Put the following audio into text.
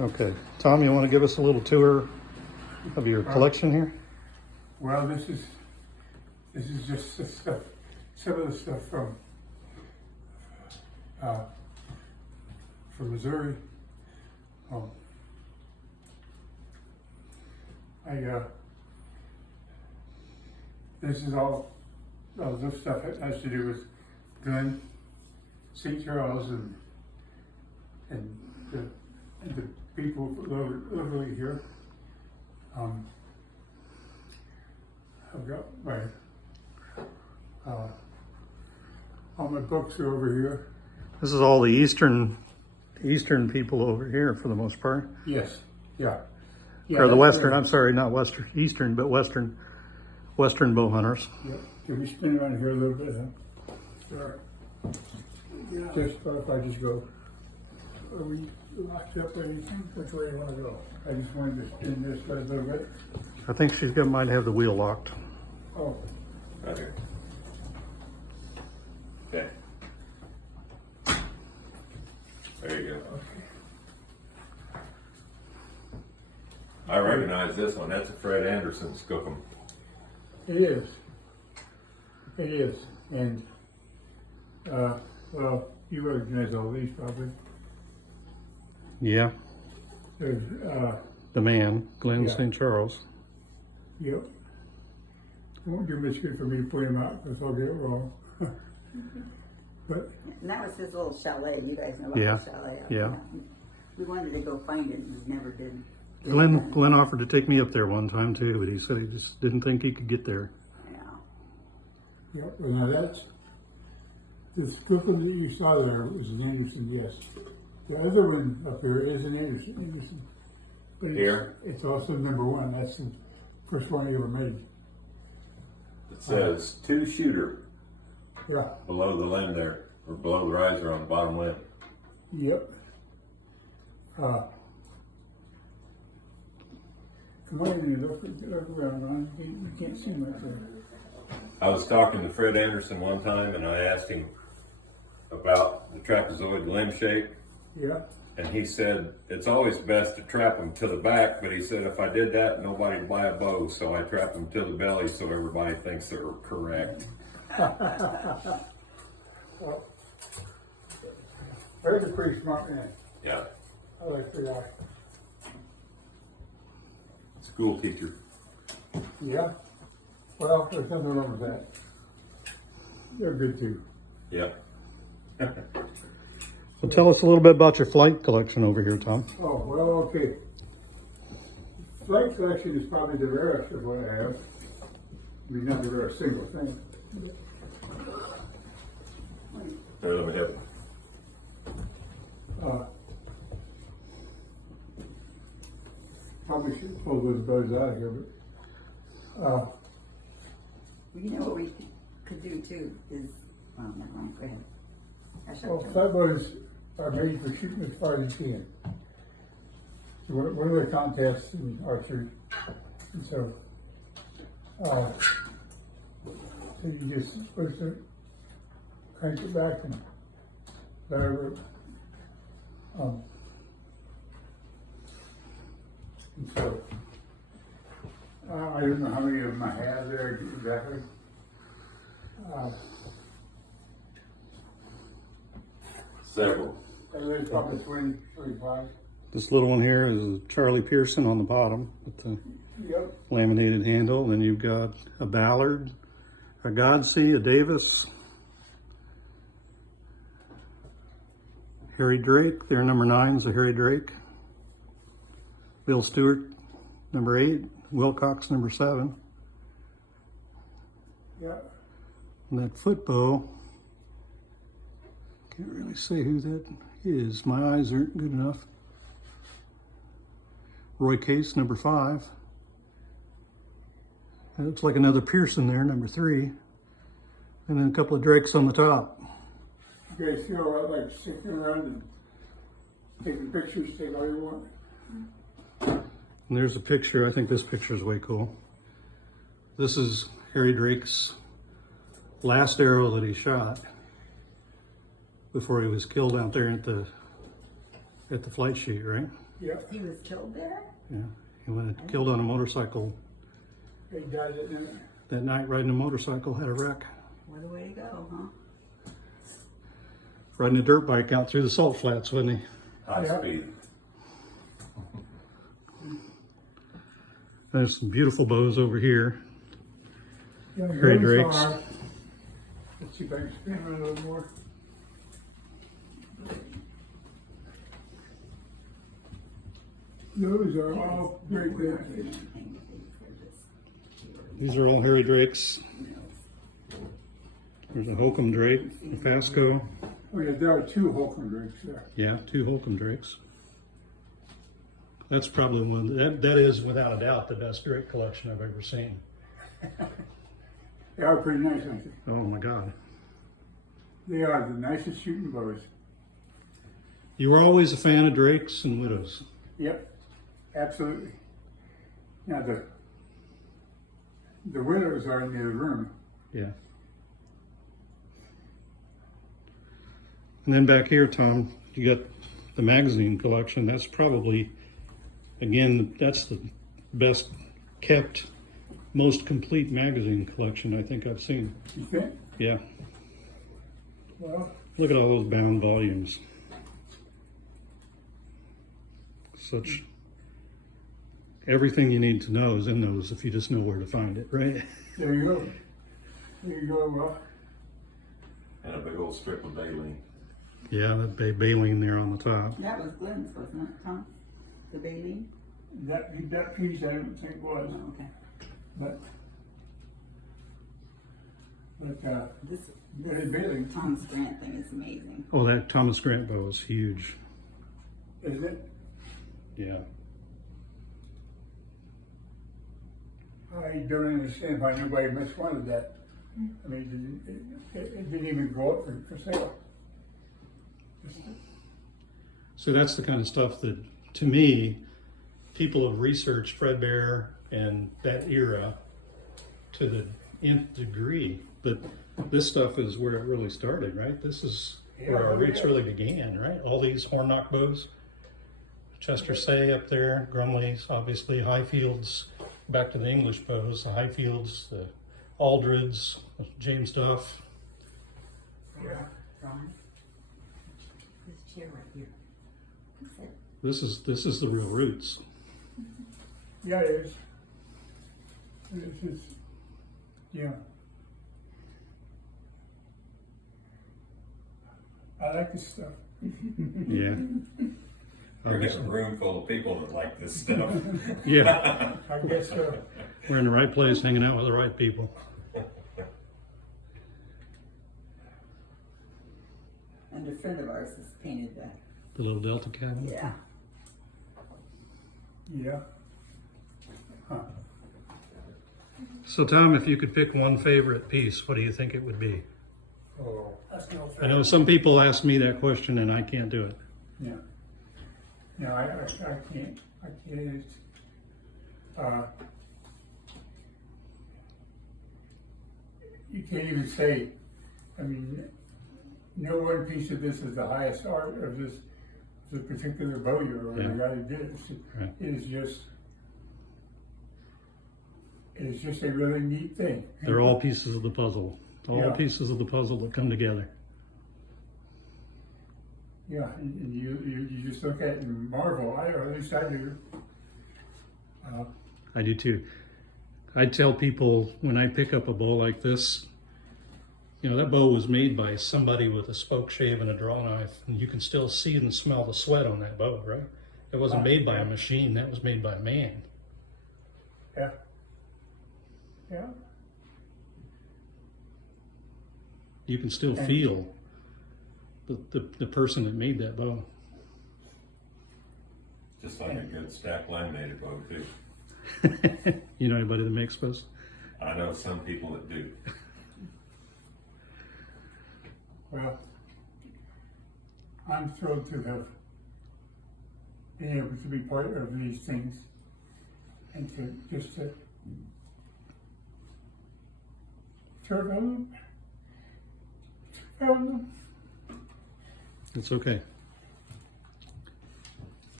Okay, Tom, you want to give us a little tour of your collection here? Well, this is just the stuff, some of the stuff from Missouri. This is all this stuff has to do with Glenn, St. Charles, and the people locally here. I've got my all my books are over here. This is all the eastern people over here for the most part. Yes, yeah. Or the western, I'm sorry, not western, eastern, but western bow hunters. Yeah. Can we spin around here a little bit? Huh? Sure. Yeah. Just if I just go. Are we locked up or anything? Which way do you want to go? I just wanted to spin this way a little bit. I think might have the wheel locked. Oh. Right here. Okay. There you go. Okay. I recognize this one. That's a Fred Anderson Skookum. It is. It is. And, well, you recognize all these probably. Yeah, There's, the man, Glenn Yeah. St. Charles. yep. It won't do much good for me to point them out because I'll get it wrong. But, And that was his little chalet. You guys know about Yeah, the chalet. yeah. We wanted to go find it and we never did. Glenn offered to take me up there one time too, but he said he just didn't think he could get there. Yeah. yep, and now that's, the Skookum that you saw there was an Anderson, yes. The other one up here is an Anderson. But Here? It's also #1. That's the first one he ever made. It says 2-shooter Yeah. below the limb there, or below the riser on the bottom limb. Yep. Come on in here, look around, Ron. You can't see much there. I was talking to Fred Anderson one time, and I asked him about the trapezoid limb shape, Yeah. and he said it's always best to trap them to the back, but he said if I did that, nobody would buy a bow, so I trap them to the belly so everybody thinks they're correct. Well, there's a pretty smart man. Yeah, I like the guy. school teacher. Yeah. Well, there's nothing wrong with that. They're good too. Yeah. So tell us a little bit about your flight collection over here, Tom. Oh, well, okay. Flight collection is probably the rarest of what I have. I mean, not the rarest single thing. There, let me have it. Probably should pull those bows out of here, but, Well, you know what we could do too is, well, never mind, go ahead. I shall well, flat bows are made for shooting as far as you can. So one of the contests in archery, and so you just supposed to crank it back and let it rip. And so, I don't know how many of them I have there exactly. Several. There's probably 20, 25. This little one here is Charlie Pearson on the bottom with the Yep. laminated handle. Then you've got a Ballard, a Godsey, a Davis, Harry Drake. Their #9 is a Harry Drake. Bill Stewart, #8. Wilcox, #7. Yeah. And that foot bow, can't really say who that is. My eyes aren't good enough. Roy Case, #5. It looks like another Pearson there, #3. And then a couple of Drakes on the top. You guys feel right, like sticking around and taking pictures, take all you want. And there's a picture. I think this picture is way cool. This is Harry Drake's last arrow that he shot before he was killed out there at the flight chute, right? Yeah, He was killed there? Yeah, he went and killed on a motorcycle they died at night. that night riding a motorcycle, had a wreck. What a way to go, huh? Riding a dirt bike out through the salt flats, wasn't he? High Yeah. speed. There's some beautiful bows over here. Yeah, Gray those drakes. are- Let's see if I can spin it a little more. Those are all great drakes. These are all hairy drakes. There's a Holcomb drake, a Fasco. Oh yeah, there are two Holcomb drakes there. Yeah, 2 Holcomb drakes. That's probably one, that is without a doubt the best drake collection I've ever seen. They are pretty nice, aren't they? Oh my God. They are the nicest shooting bows. You were always a fan of drakes and widows. Yep, absolutely. Now the widows are in the other room. Yeah. And then back here, Tom, you got the magazine collection. That's probably, again, that's the best kept, most complete magazine collection I think I've seen. You think? Yeah. Well, Look at all those bound volumes. Such, everything you need to know is in those if you just know where to find it, right? there you go. There you go. And a big old strip of baleen. Yeah, that baleen there on the top. That was Glenn's, wasn't it, Tom? The baleen? That piece I don't think was, Oh, okay. but This Barry Bailey, Tom's Grant thing is amazing. Oh, that Thomas Grant bow is huge. isn't it? Yeah. I don't understand why nobody must wanted that. I mean, it didn't even go up for sale. So that's the kind of stuff that, to me, people have researched Fred Bear and that era to the nth degree. But this stuff is where it really started, right? This is where our roots really began, right? All these horn-knock bows. Chester Say up there, Grumley's, obviously, Highfields, back to the English bows, the Highfields, the Aldreds, James Duff. Yeah. Ron? This chair right here. What's it? This is the real roots. Yeah, it is. It's just, yeah. I like this stuff. Yeah. We're getting a room full of people that like this stuff. Yeah. I guess so. We're in the right place, hanging out with the right people. And a friend of ours has painted that. The little Delta cabin. Yeah. Yeah. Huh. So Tom, if you could pick one favorite piece, what do you think it would be? Oh, that's no I fair. know some people ask me that question and I can't do it. Yeah. No, I can't. I can't. You can't even say. I mean, no one piece of this is the highest art of this particular bowyer or the Yeah. guy who did it. Right. It is just a really neat thing. They're all pieces of the puzzle. All Yeah. pieces of the puzzle that come together. Yeah, and you just look at it and marvel. Or at least I do. I do too. I tell people when I pick up a bow like this, you know, that bow was made by somebody with a spoke shave and a draw knife, and you can still see and smell the sweat on that bow, right? It wasn't made by a machine, that was made by a man. Yeah. Yeah. You can still feel the person that made that bow. Just like a good stack laminated bow too. You know anybody that makes bows? I know some people that do. Well, I'm thrilled to have been able to be part of these things and to tell them. It's okay.